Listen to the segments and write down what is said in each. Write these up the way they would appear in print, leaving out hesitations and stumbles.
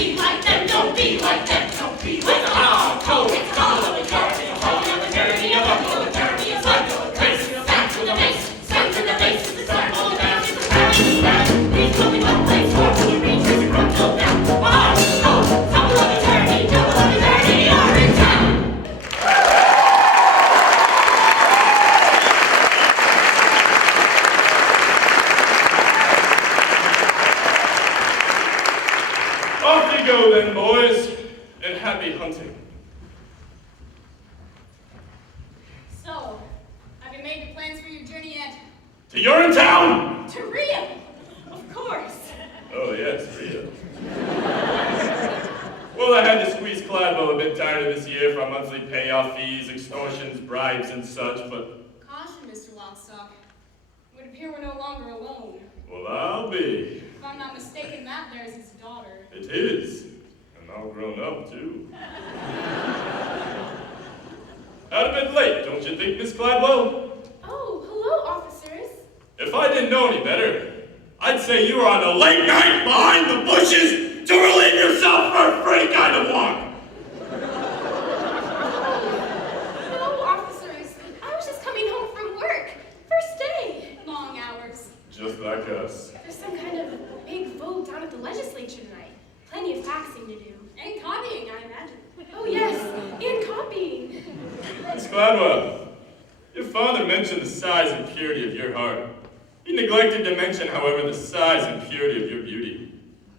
be like them, don't be like them, don't be like them. Oh, cold, it's a whole other journey, a whole other journey, a whole other journey, a cycle, race, back to the base, straight to the base, it's a circle down, it's a round, please tell me what place, where will you reach, as you come to down. Oh, double of the journey, you're in town. Off you go then, boys, and happy hunting. So, have you made your plans for your journey yet? To Urinetown! To Rio! Of course! Oh yes, Rio. Well, I had to squeeze Cladwell a bit tighter this year for our monthly payoff fees, extortions, bribes, and such, but... Caution, Mr. Lockstock. It would appear we're no longer alone. Well, I'll be. If I'm not mistaken, that there's his daughter. It is. And all grown up, too. Out a bit late, don't you think, Miss Cladwell? Oh, hello, officers. If I didn't know any better, I'd say you were on a late night behind the bushes to relieve yourself for a free kind of walk. No, officers. I was just coming home from work. First day. Long hours. Just like us. There's some kind of big vote down at the legislature tonight. Plenty of faxing to do. And copying, I imagine. Oh, yes, and copying. Miss Cladwell, your father mentioned the size and purity of your heart. He neglected to mention, however, the size and purity of your beauty.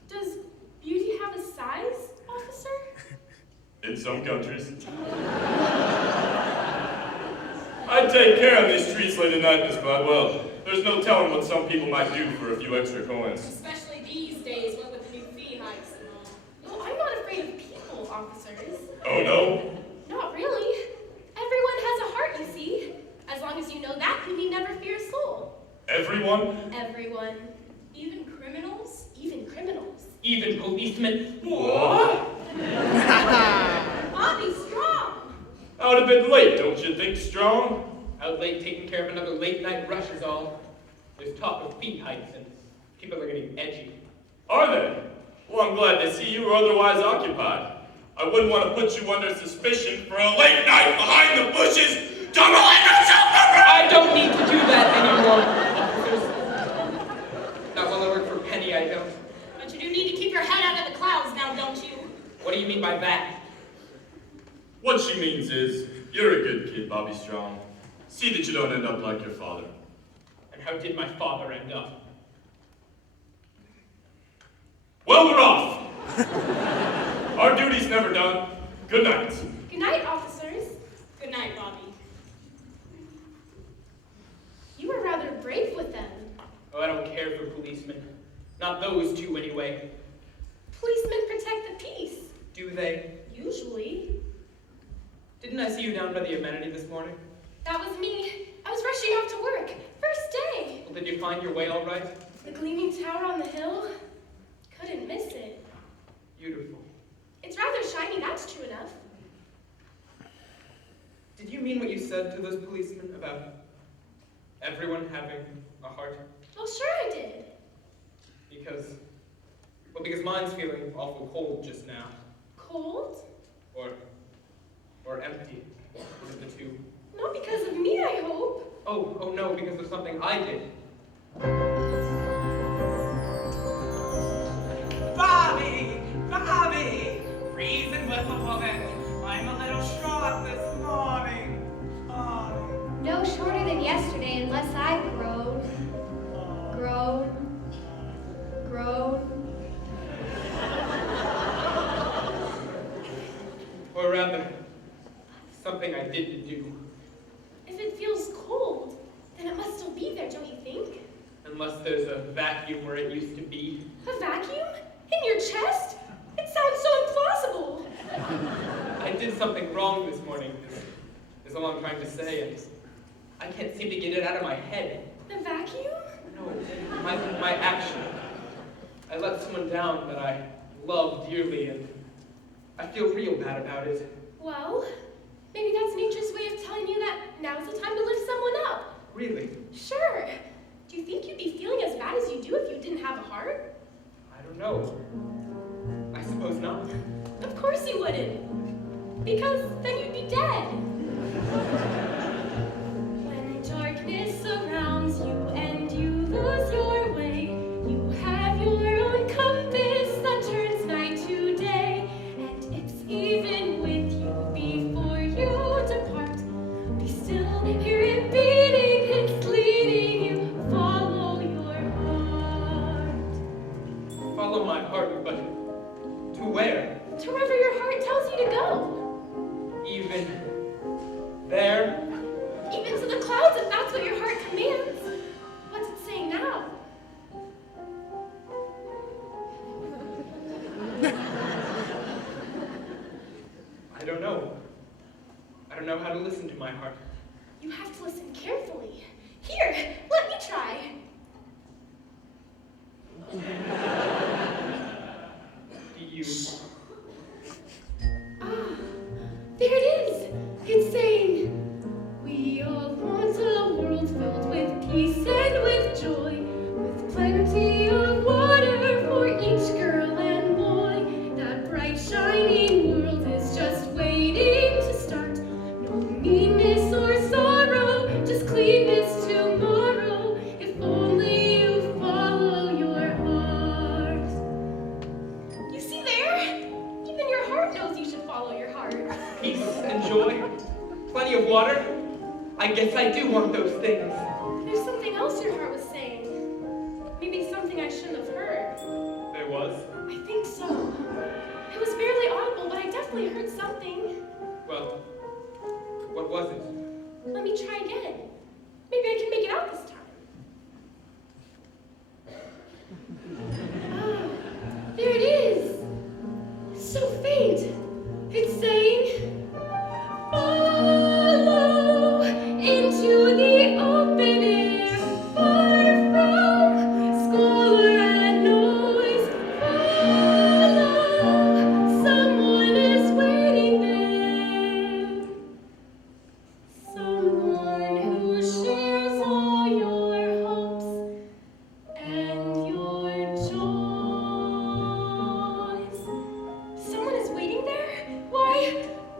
Does beauty have a size, officer? In some countries. I'd take care of these streets late at night, Miss Cladwell. There's no telling what some people might do for a few extra coins. Especially these days, what with new fee hikes and all. No, I'm not afraid of people, officers. Oh, no? Not really. Everyone has a heart, you see. As long as you know that, you need never fear a soul. Everyone? Everyone. Even criminals? Even criminals. Even policemen. What? Bobby, strong! Out a bit late, don't you think, Strong? Out late taking care of another late night rush is all. There's talk of fee hikes and people are getting edgy. Are they? Well, I'm glad to see you were otherwise occupied. I wouldn't want to put you under suspicion for a late night behind the bushes to relieve yourself for I don't need to do that anymore, officers. Not while I work for Penny, I don't. But you do need to keep your head out of the clouds now, don't you? What do you mean by that? What she means is, you're a good kid, Bobby Strong. See that you don't end up like your father. And how did my father end up? Well, we're off! Our duty's never done. Good night. Good night, officers. Good night, Bobby. You were rather brave with them. Oh, I don't care for policemen. Not those two, anyway. Policemen protect the peace. Do they? Usually. Didn't I see you down by the amenity this morning? That was me. I was rushing off to work. First day. Well, did you find your way all right? The gleaming tower on the hill. Couldn't miss it. Beautiful. It's rather shiny, that's true enough. Did you mean what you said to those policemen about everyone having a heart? Well, sure I did. Because mine's feeling awful cold just now. Cold? Or empty. One of the two. Not because of me, I hope. Oh no, because of something I did. Bobby! Reason with a woman. I'm a little short this morning. No shorter than yesterday unless I grown. Or rather, something I didn't do. If it feels cold, then it must still be there, don't you think? Unless there's a vacuum where it used to be. A vacuum? In your chest? It sounds so implausible. I did something wrong this morning, is all I'm trying to say, and I can't seem to get it out of my head. The vacuum? No, my action. I let someone down that I love dearly, and I feel real bad about it. Well, maybe that's nature's way of telling you that now's the time to lift someone up. Really? Sure. Do you think you'd be feeling as bad as you do if you didn't have a heart? I don't know. I suppose because then you'd be dead. When darkness surrounds you and you lose your way, you have your own compass that turns night to day, and it's even with you before you depart. Be still, hear it beating, it's leading you. Follow your heart. Follow my heart, but to where? To wherever your heart tells you to go. Even there? Even to the clouds, if that's what your heart commands. What's it saying now? I don't know. I don't know how to listen to my heart. You have to listen carefully. Here, let me try. Do you? Ah, there it is. It's saying, we all want a world filled with peace and with joy, with plenty of water for each girl and boy. That bright shining world is just waiting to start. No meanness or sorrow, just cleanness tomorrow. If only you follow your heart. You see there? Even your heart knows you should follow your heart. Peace and joy? Plenty of water? I guess I do want those things. There's something else your heart was saying. Maybe something I shouldn't have heard. There was? I think so. It was barely audible, but I definitely heard something. Well, what was it? Let me try again. Maybe I can make it out this time. Ah, there it is. It's so faint. It's saying, follow into the open air, far from squalor and noise. Follow, someone is waiting there. Someone who shares all your hopes and your joys. Someone is waiting there? Why,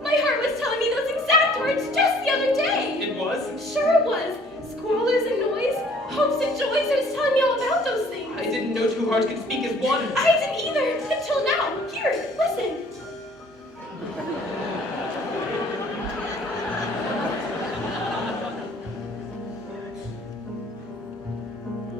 my heart was telling me those exact words just the other day. It was? Sure it was. Squalors and noise, hopes and joys. It was telling me all about those things. I didn't know two hearts could speak as one. I didn't either until now. Here, listen.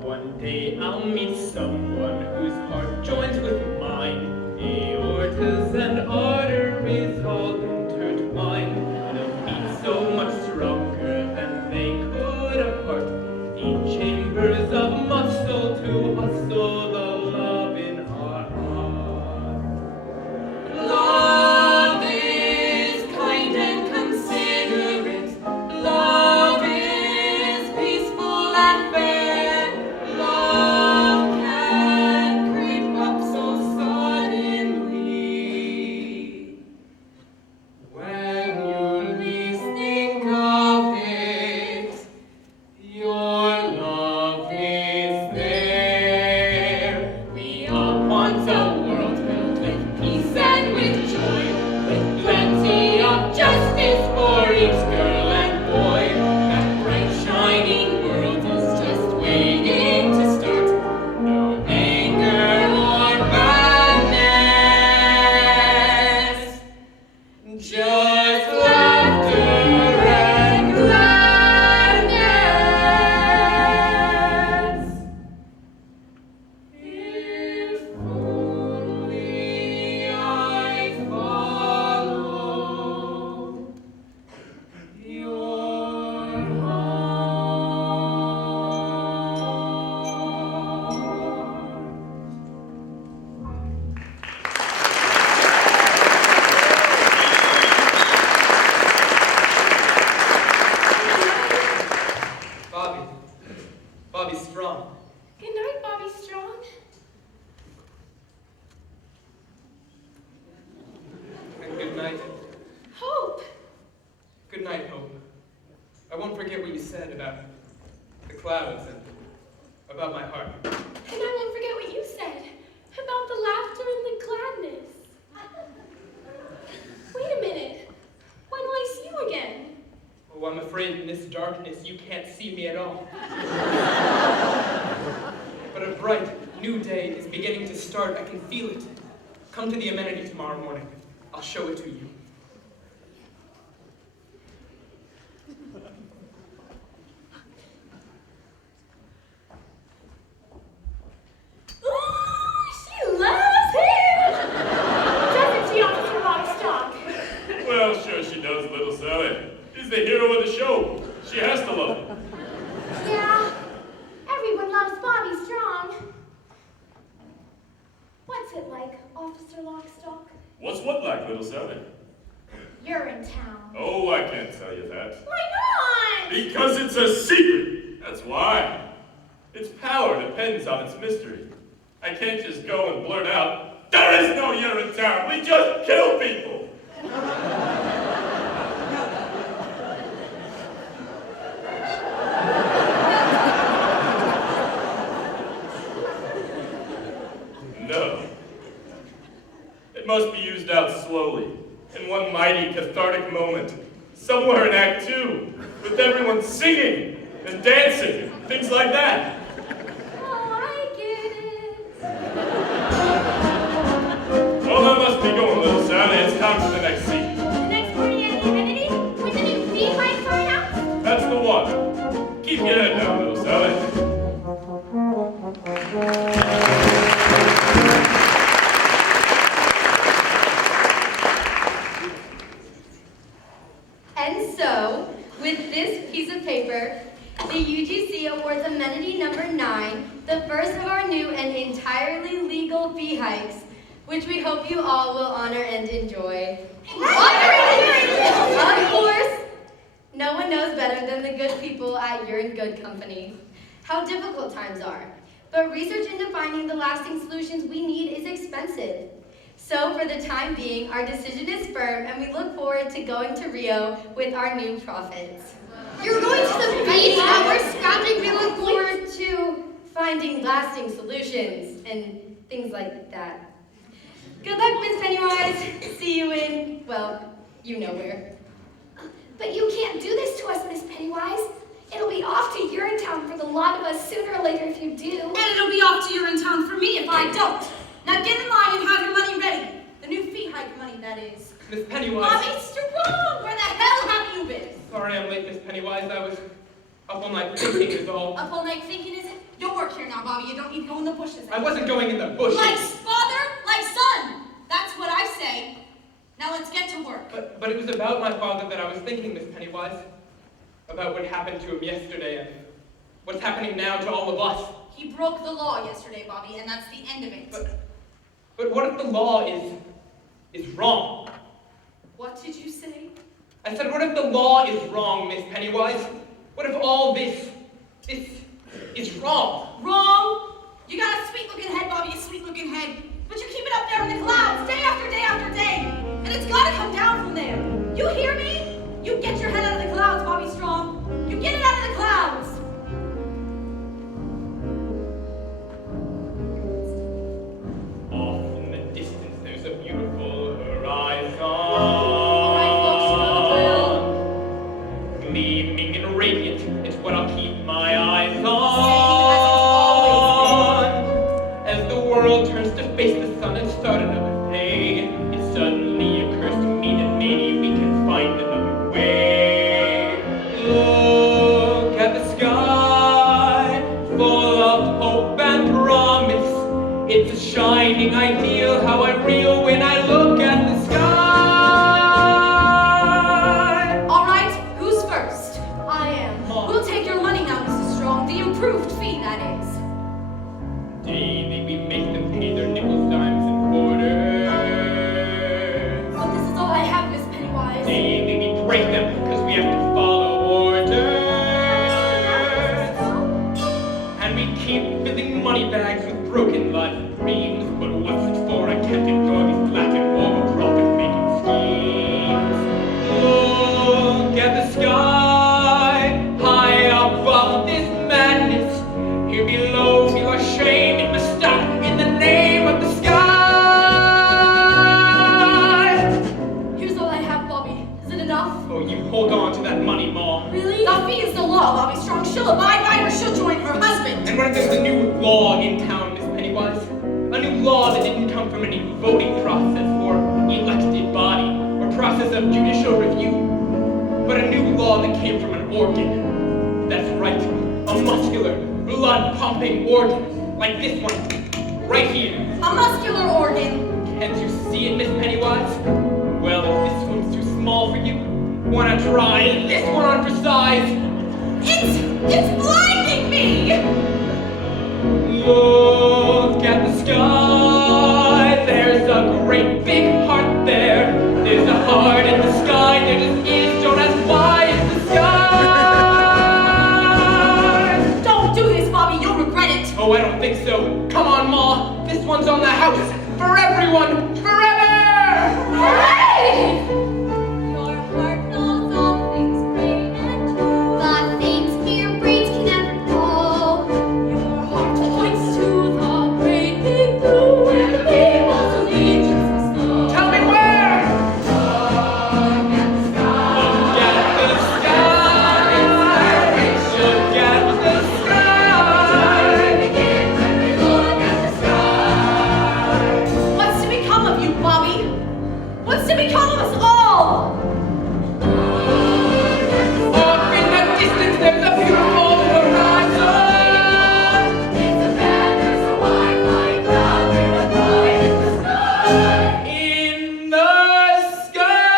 One day I'll meet someone whose heart joins with mine. Aortas and arteries all intertwined. They'll beat so much stronger than they could apart. Need chambers of muscle to hustle the love in our heart. Love is kind and considerate. Love is peaceful and fair. Love can creep up so suddenly. When you least think of it, your love is there. We all want a world filled with peace and with joy, with plenty of justice for each girl and boy. That bright shining world is just waiting to start. No anger or madness, just laughter and gladness. If only I follow your heart. Bobby Strong. Good night, Bobby Strong. And good night. Hope. Good night, Hope. I won't forget what you said about the clouds and about my heart. And I won't forget what you said about the laughter and the gladness. Wait a minute. I'm afraid in this darkness you can't see me at all. But a bright, new day is beginning to start. I can feel it. Come to the amenity tomorrow morning. I'll show it to you. Ooh, she loves him! Doesn't she, Officer Longstock? Well, sure she does, little Sally. He's the hero of the show. She has to love him. Yeah, everyone loves Bobby Strong. What's it like, Officer Lockstock? What's what like, little Sally? Urinetown. Oh, I can't tell you that. Why not? Because it's a secret. That's why. Its power depends on its mystery. I can't just go and blurt out, "There is no Urinetown. We just kill people." No. It must be used out slowly, in one mighty cathartic moment, somewhere in Act 2, with everyone singing and dancing, and things like that. Oh, I get it. Well, I must be going, little Sally. It's time for the next scene. The next morning at the amenity, with the new beehive coming out? That's the one. Keep your head down, little Sally. And so, with this piece of paper, the UGC awards amenity number 9, the first of our new and entirely legal bee hikes, which we hope you all will honor and enjoy. Of course, no one knows better than the good people at You're in Good Company how difficult times are. But research into finding the lasting solutions we need is expensive. So for the time being, our decision is firm, and we look forward to going to Rio with our new profits. You're going to the beach and we're scrounging We real look quick. forward to finding lasting solutions and things like that. Good luck, Miss Pennywise. See you in, well, you know where. But you can't do this to us, Miss Pennywise. It'll be off to Urinetown for the lot of us sooner or later if you do. And it'll be off to Urinetown for me if I don't. Now get in line and have your money ready. The new fee hike money, that is. Miss Pennywise. Bobby Strong, where the hell have you been? Sorry I'm late, Miss Pennywise. I was up all night thinking is all. Up all night thinking, is it? Don't work here now, Bobby. You don't need to go in the bushes. I wasn't going in the bushes. Like father, like son. That's what I say. Now let's get to work. But it was about my father that I was thinking, Miss Pennywise. About what happened to him yesterday and what's happening now to all of us. He broke the law yesterday, Bobby, and that's the end of it. But what if the law is wrong? What did you say? I said, what if the law is wrong, Miss Pennywise? What if all this is wrong? Wrong? You got a sweet-looking head, Bobby, a sweet-looking head. But you keep it up there in the clouds, day after day after day. And it's gotta come down from there. You hear me? You get your head out of the clouds, Bobby Strong. You get it out of the clouds. Off in the distance, there's a beautiful horizon. All right, folks, you know the drill. Gleaming and radiant, it's what I'll keep my eyes Same on. As the world turns to face the sun and start another day, it suddenly occurs to me that maybe we can find another way. Look at the sky, full of hope and promise. It's a shining ideal, how I reel when I look at the sky. All right, who's first? I am. We'll take your money now, Mrs. Strong. The improved fee, that is. Daily we make them pay their nickels, dimes, and quarters. But this is all I have, Miss Pennywise. Daily we break them because we have to follow orders. And we keep filling money bags with broken life dreams. But what's it for? I can't ignore these black and white profit-making schemes. Look at the sky, high above this madness. Here below, feel our shame. It must stop in the name of the sky. Here's all I have, Bobby. Is it enough? enough? Oh, you hold on to that money, Ma. Really? The fee is the law, Bobby Strong. She'll abide by it or she'll join her husband. And what if there's a new law in town, Miss Pennywise? A new law that didn't come from any voting process or elected body or process of judicial review, but a new law that came from an organ. That's right, a muscular, blood-pumping organ, like this one, right here. A muscular organ. Can't you see it, Miss Pennywise? Well, if this one's too small for you, wanna try this one on for size? It's blinding me! Look at the sky, there's a great big heart there. There's a heart in the sky, there just is, don't ask why, it's the sky. Don't do this, Bobby, you'll regret it. Oh, I don't think so. Come on, Ma, this one's on the house, for everyone, forever! Hooray! Your heart knows all things great and true. The things mere brains can never know. Your heart points to the great big blue where the people's allegiance must go. Tell me where! Look at the sky. Look at the sky! Look at the sky! Begin when we look at the sky. What's to become of you, Bobby? What's to become of us all? Off in the distance there's a beautiful horizon! It's a banner, so why find cloud where the fire in the sky? In the sky!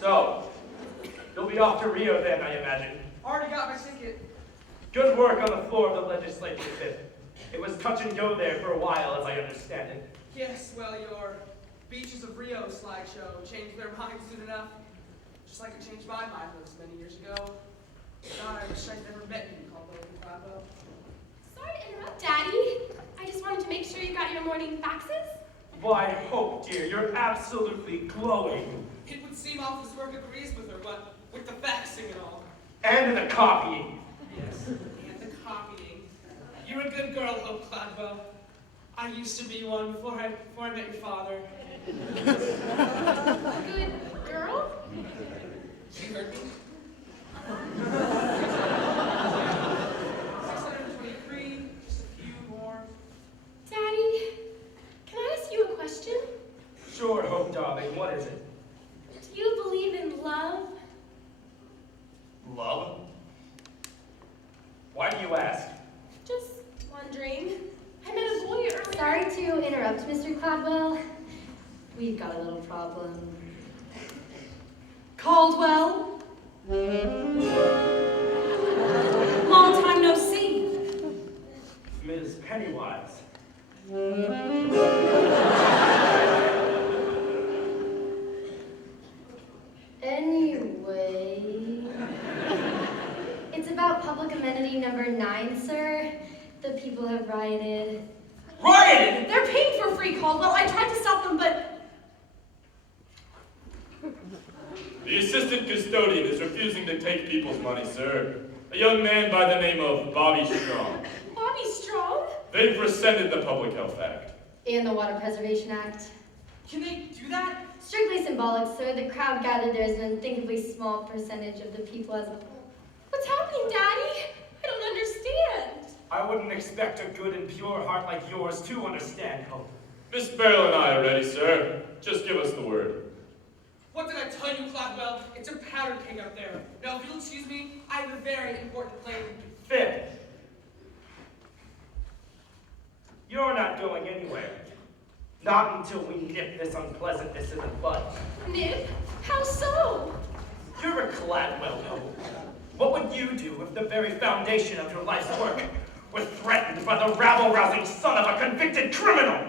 So, you'll be off to Rio then, I imagine. Already got my ticket. Good work on the floor of the legislature, Sid. It was touch and go there for a while, as I understand it. Yes, well, your Beaches of Rio slideshow changed their minds soon enough. Just like it changed my mind those many years ago. God, I wish I'd never met you, Caldwell. Sorry to interrupt, Daddy. I just wanted to make sure you got your morning faxes. Why, Hope, dear, you're absolutely glowing. It would seem office work agrees with her, but with the faxing and all. And the copying. Yes, and the copying. You're a good girl, Hope Cladwell. I used to be one before I met your father. Good girl? You heard me? 623, just a few more. Daddy, can I ask you a question? Sure, Hope, darling, what is it? Do you believe in love? Love? Why do you ask? Just wondering. I met a boy earlier. Sorry to interrupt, Mr. Cladwell. We've got a little problem. Caldwell? Long time no see. Ms. Pennywise. Anyway, it's about public amenity number 9, sir. The people have rioted. Rioted! They're paying for free, Caldwell. I tried to stop them, but The assistant custodian is refusing to take people's money, sir. A young man by the name of Bobby Strong. Bobby Strong? They've rescinded the Public Health Act. And the Water Preservation Act. Can they do that? Strictly symbolic, sir. The crowd gathered there is an unthinkably small percentage of the people as a whole. What's happening, Daddy? I don't understand. I wouldn't expect a good and pure heart like yours to understand, Hope. Miss Beryl and I are ready, sir. Just give us the word. What did I tell you, Cladwell? It's a powder keg up there. Now, if you'll excuse me, I have a very important claim. Fifth, you're not going anywhere. Not until we nip this unpleasantness in the bud. Nip? How so? You're a Cladwell, Hope. What would you do if the very foundation of your life's work was threatened by the rabble-rousing son of a convicted criminal?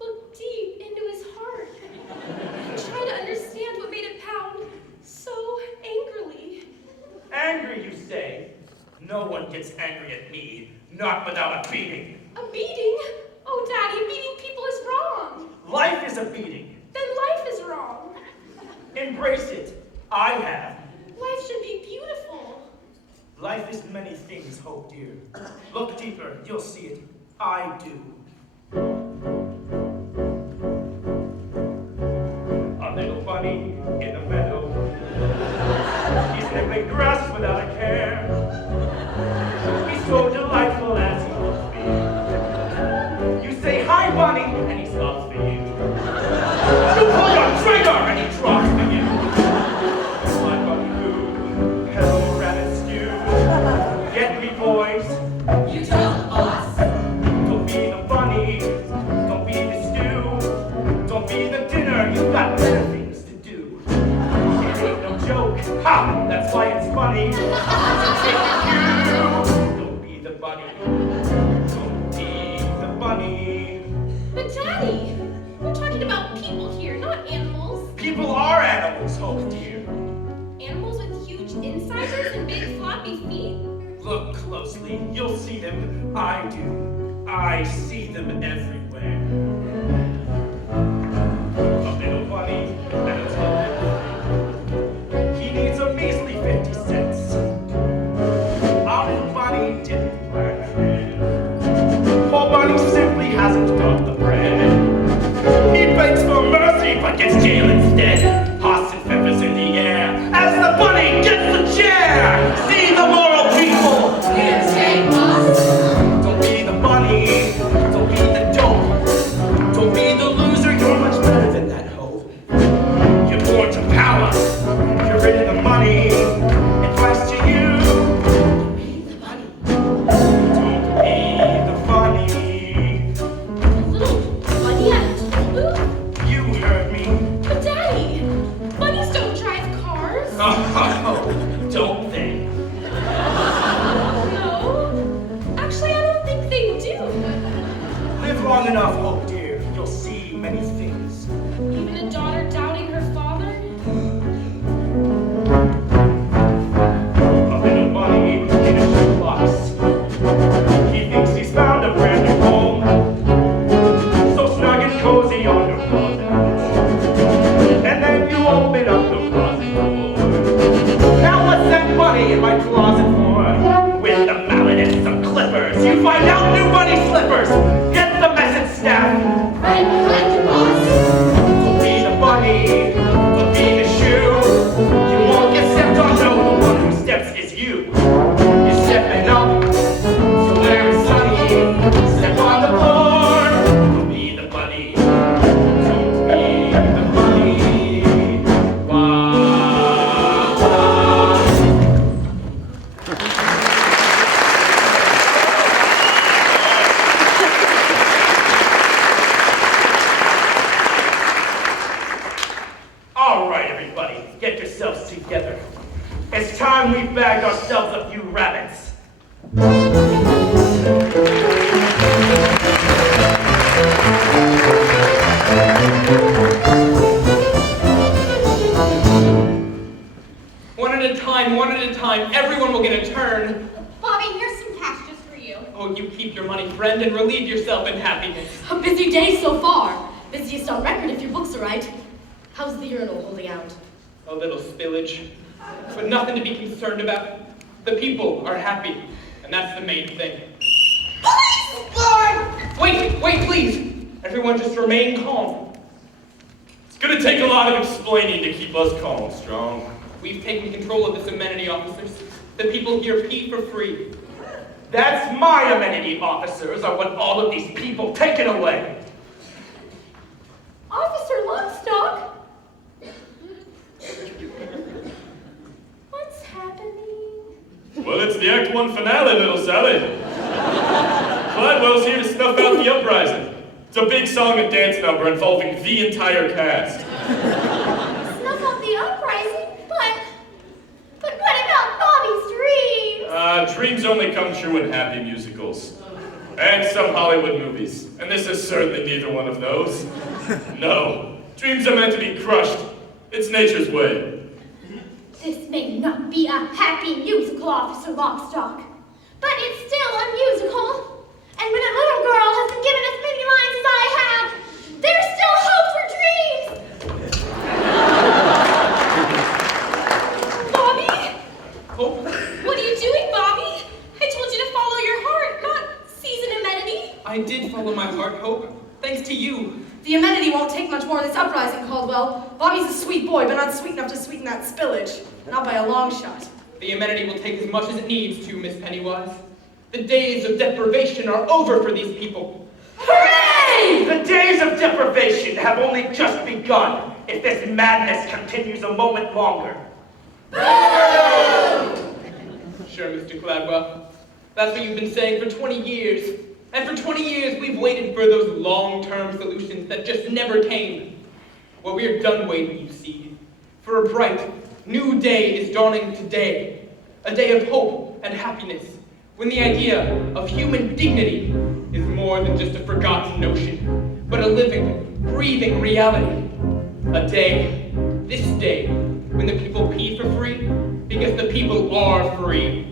Look deep into his heart. Try to understand what made it pound so angrily. angry, you say? No one gets angry at me, not without a beating. A beating? Oh, Daddy, beating people is wrong. Life is a beating. Then life is wrong. Embrace it. I have. Life should be beautiful. Life is many things, Hope dear. Look deeper, you'll see it. I do. A little bunny in a meadow. He's nibbling grass without a care. He's so delightful as he looks for you. You say, hi, bunny, and he stops for you. You pull your trigger, and he drops for you. Hi, bunny boo. Hello, rabbit stew. Get me, boys. You tell the boss. Don't be the bunny. Don't be the stew. Don't be the dinner. You've got better things to do. It ain't no joke. Ha! That's why it's funny. Don't be the bunny. Don't be the bunny. But Daddy, we're talking about people here, not animals. People are animals, Hope dear. Animals with huge incisors and big floppy feet? Look closely. You'll see them. I do. I see them everywhere. A little bunny and a tall. He needs a measly 50 cents. Our little bunny didn't plan ahead. Poor bunny simply hasn't got the bread. He begs for mercy but gets jail instead. Hoss and feathers in the air as the bunny gets the chair. See the moral people. Here's Jake, boss. Don't be the bunny. Don't be the dope. Don't be the loser. You're much better than that hoe. You're born to power. You're rid of the money. Advice to you. Don't be the bunny. Don't be the bunny. A little bunny at a toll booth? You heard me. But Daddy, bunnies don't drive cars. Oh, don't they? No. Actually, I don't think they do. Live long enough, Hope dear. You'll see many things. Even a daughter doubting her father? A little bunny in a shoebox. He thinks he's found a brand new home. So snug and cozy on your closet floor. And then you open up the closet door. Now what's that bunny in my closet for? With the mallet and some clippers, you find out new bunny slippers. Get the message, staff. Right behind you, boss. Don't be the bunny. Don't be the shoe. You won't get stepped on. No, the one who steps is you. You're stepping up to where it's sunny. Step on the floor. Don't be the bunny. Don't be the bunny. Wah, wah. All right, everybody, get yourselves together. It's time we bagged ourselves a few rabbits. One at a time, everyone will get a turn. Bobby, here's some cash just for you. Oh, you keep your money, friend, and relieve yourself in happiness. A busy day so far. Busiest on record if your books are right. How's the urinal holding out? A little spillage, but nothing to be concerned about. The people are happy, and that's the main thing. Police! Wait, please. Everyone just remain calm. It's gonna take a lot of explaining to keep us calm, Strong. We've taken control of this amenity, officers. The people here pee for free. That's my amenity, officers. I want all of these people taken away. Officer Lockstock? What's happening? Well, it's the Act 1 finale, little Sally. Gladwell's here to snuff out the uprising. It's a big song and dance number involving the entire cast. Snuff out the uprising? But what about Bobby's dreams? Dreams only come true in happy musicals. And some Hollywood movies. And this is certainly neither one of those. No. Dreams are meant to be crushed. It's nature's way. This may not be a happy musical, Officer Lockstock, but it's still a musical. And when a little girl has been given as many lines as I have, there's still hope for dreams. Bobby? Hope? What are you doing, Bobby? I told you to follow your heart, not seize an amenity. I did follow my heart, Hope. Thanks to you. The amenity won't take much more of this uprising, Caldwell. Bobby's a sweet boy, but not sweet enough to sweeten that spillage. Not by a long shot. The amenity will take as much as it needs to, Miss Pennywise. The days of deprivation are over for these people. Hooray! The days of deprivation have only just begun if this madness continues a moment longer. Sure, Mr. Gladwell. That's what you've been saying for 20 years. And for 20 years, we've waited for those long-term solutions that just never came. Well, we're done waiting, you see. For a bright, new day is dawning today. A day of hope and happiness, when the idea of human dignity is more than just a forgotten notion, but a living, breathing reality. A day, this day, when the people pee for free, because the people are free.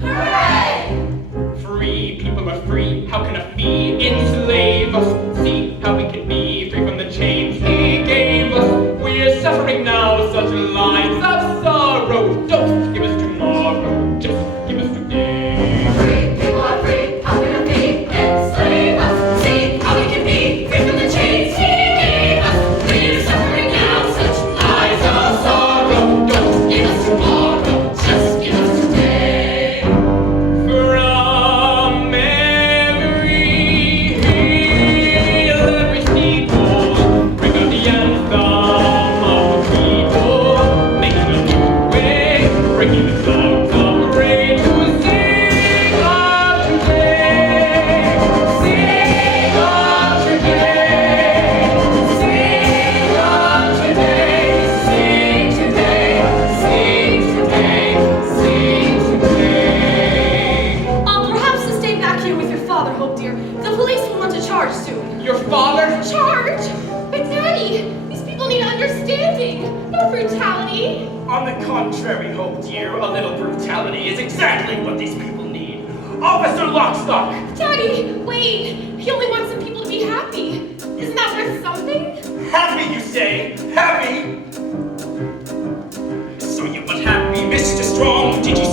Hooray! Free, people are free. How can a fee enslave us? See how we can be free from the chains he gave us. We're suffering now such lives of sorrow. Don't give us tomorrow, just give us today. Free people are free. How can a fee enslave us? See how we can be free from the chains he gave us. We're suffering now such lives of sorrow. Don't give us tomorrow, just give us today. From every hill, every steeple, ring out the anthem of the people, making a new way, breaking the clouds of rain to sing of today, sing of today, sing of today, sing today, sing today, sing today. Perhaps to stay back here with your father, Hope dear. The police will want to charge soon. Your father? Charge? But Daddy, these people need understanding, not brutality. On the contrary, Hope dear, a little brutality is exactly what these people need. Officer Lockstock! Daddy, wait. He only wants the people to be happy. Isn't that worth something? Happy, you say? Happy? So you were happy, Mr. Strong? Did you